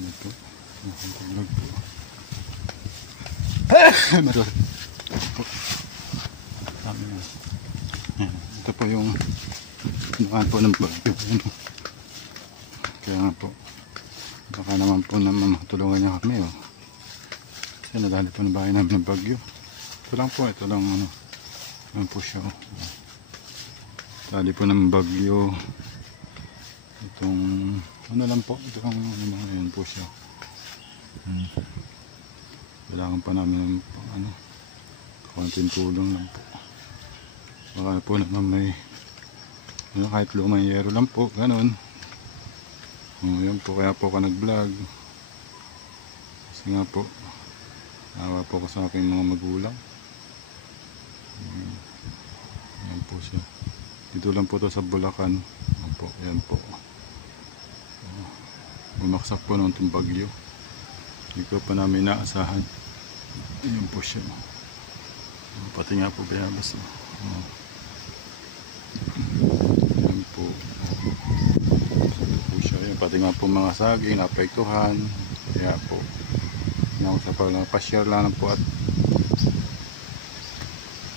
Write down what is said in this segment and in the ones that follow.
Ito. Nakapag-vlog po. Marami. Ito po yung pinukaan po ng bagyo. Kaya nga po, baka naman po naman matulungan niya kami. Kasi nadali po ng bahay namin ng bagyo. Ito lang po, ito lang ano. Yan po siya. Dali po ng bagyo. Itong ano lang po, ito lang yan po siya. Kailangan pa namin ng ano, konting tulong lang po. Baka po naman may ano, kahit lumang yero lang po, ganun. Yan po, kaya po ako nag-vlog. Kasi nga po, nawa po ko sa aking mga magulang. Yan po siya. Dito lang po to sa Bulacan. Yan po, yan po. Bumaksak po noon itong bagyo. Hindi ko pa namin naasahan. Yan po siya. Pati nga po bayabas. Yan po. Ito po siya. Yan, pati nga po mga saging naapektuhan. Kaya po sa pa-share lang po at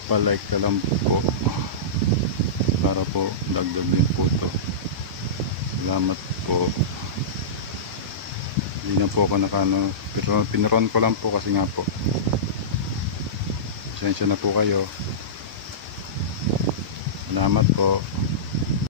pa-like ka lang po para po dagdag din po ito. Salamat po. Hindi na po ako nakano, pero pinaron ko lang po kasi nga po. Pasensya na po kayo. Salamat po.